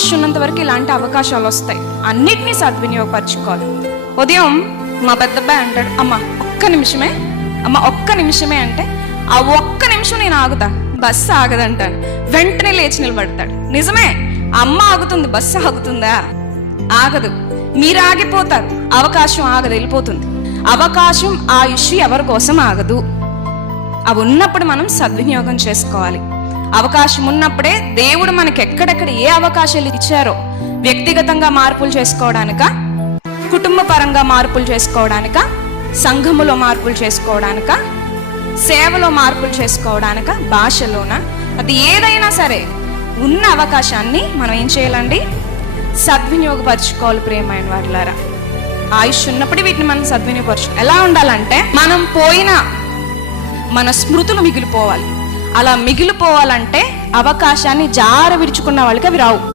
ఆయుష్ ఉన్నంత వరకు ఇలాంటి అవకాశాలు వస్తాయి, అన్నిటినీ సద్వినియోగపరచుకోవాలి. ఉదయం మా పెద్దబ్బాయి అంటాడు, అమ్మ ఒక్క నిమిషమే, అమ్మ ఒక్క నిమిషమే అంటే ఆ ఒక్క నిమిషం నేను ఆగుతా, బస్సు ఆగదంటాను. వెంటనే లేచి నిలబడతాడు. నిజమే, అమ్మ ఆగుతుంది, బస్సు ఆగుతుందా? ఆగదు. మీరు ఆగిపోతారు, అవకాశం ఆగదు, వెళ్ళిపోతుంది. అవకాశం ఆయుష్ ఎవరి కోసం ఆగదు. అవి ఉన్నప్పుడు మనం సద్వినియోగం చేసుకోవాలి. అవకాశం ఉన్నప్పుడే దేవుడు మనకి ఎక్కడెక్కడ ఏ అవకాశాలు ఇచ్చారో, వ్యక్తిగతంగా మార్పులు చేసుకోవడానిక, కుటుంబ పరంగా మార్పులు చేసుకోవడానిక, సంఘములో మార్పులు చేసుకోవడానిక, సేవలో మార్పులు చేసుకోవడానిక, భాషలోన, అది ఏదైనా సరే ఉన్న అవకాశాన్ని మనం ఏం చేయాలండి? సద్వినియోగపరచుకోవాలి. ప్రియమైన వారులారా, ఆయుష్ ఉన్నప్పుడు వీటిని మనం సద్వినియోగపరచు. ఎలా ఉండాలంటే, మనం పోయిన మన స్మృతులు మిగిలిపోవాలి. అలా మిగిలిపోవాలంటే అవకాశాన్ని జార విడుచుకున్న వాళ్ళకి అవి రావు.